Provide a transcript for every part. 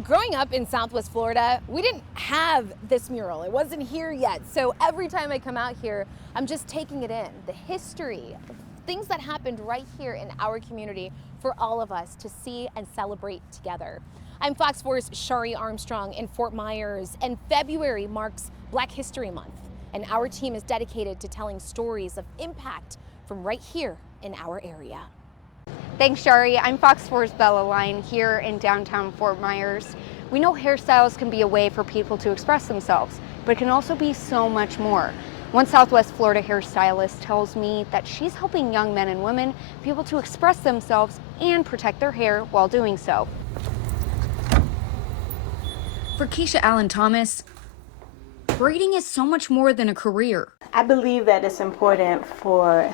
Growing up in Southwest Florida, we didn't have this mural. It wasn't here yet. So every time I come out here, I'm just taking it in. The history, things that happened right here in our community for all of us to see and celebrate together. I'm Fox 4's Shari Armstrong in Fort Myers, and February marks Black History Month. And our team is dedicated to telling stories of impact from right here in our area. Thanks, Shari. I'm Fox 4's Bella Line here in downtown Fort Myers. We know hairstyles can be a way for people to express themselves, but it can also be so much more. One Southwest Florida hairstylist tells me that she's helping young men and women be able to express themselves and protect their hair while doing so. For Keesha Allen-Thomas, braiding is so much more than a career. I believe that it's important for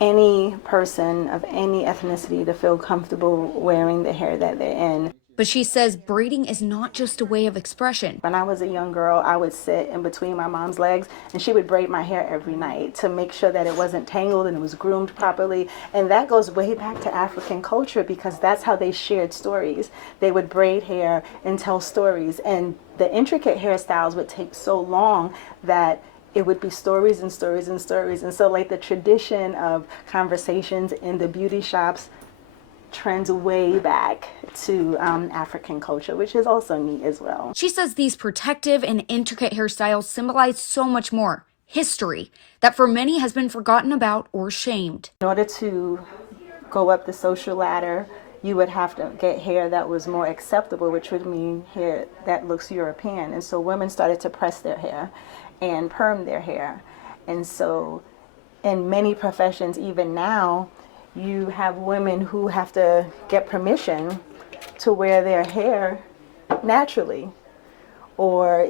any person of any ethnicity to feel comfortable wearing the hair that they're in. But she says braiding is not just a way of expression. When I was a young girl, I would sit in between my mom's legs and she would braid my hair every night to make sure that it wasn't tangled and it was groomed properly. And that goes way back to African culture because that's how they shared stories. They would braid hair and tell stories. And the intricate hairstyles would take so long that it would be stories and stories and stories. And so like the tradition of conversations in the beauty shops trends way back to African culture, which is also neat as well. She says these protective and intricate hairstyles symbolize so much more history that for many has been forgotten about or shamed. In order to go up the social ladder, you would have to get hair that was more acceptable, which would mean hair that looks European. And so women started to press their hair and perm their hair. And so in many professions, even now, you have women who have to get permission to wear their hair naturally or,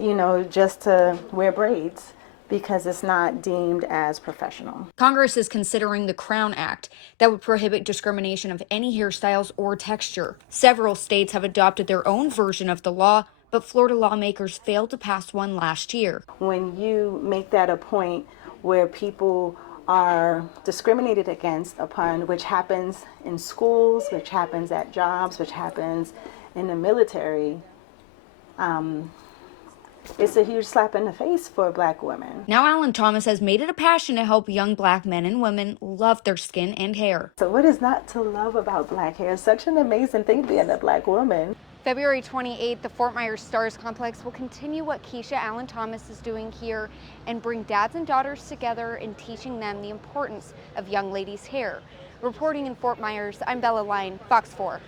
just to wear braids because it's not deemed as professional. Congress is considering the Crown Act that would prohibit discrimination of any hairstyles or texture. Several states have adopted their own version of the law, but Florida lawmakers failed to pass one last year. When you make that a point where people are discriminated against upon, which happens in schools, which happens at jobs, which happens in the military, it's a huge slap in the face for Black women. Now Allen-Thomas has made it a passion to help young Black men and women love their skin and hair. So what is not to love about Black hair? It's such an amazing thing being a Black woman. February 28th, the Fort Myers Stars Complex will continue what Keesha Allen-Thomas is doing here and bring dads and daughters together in teaching them the importance of young ladies' hair. Reporting in Fort Myers, I'm Bella Line, Fox 4.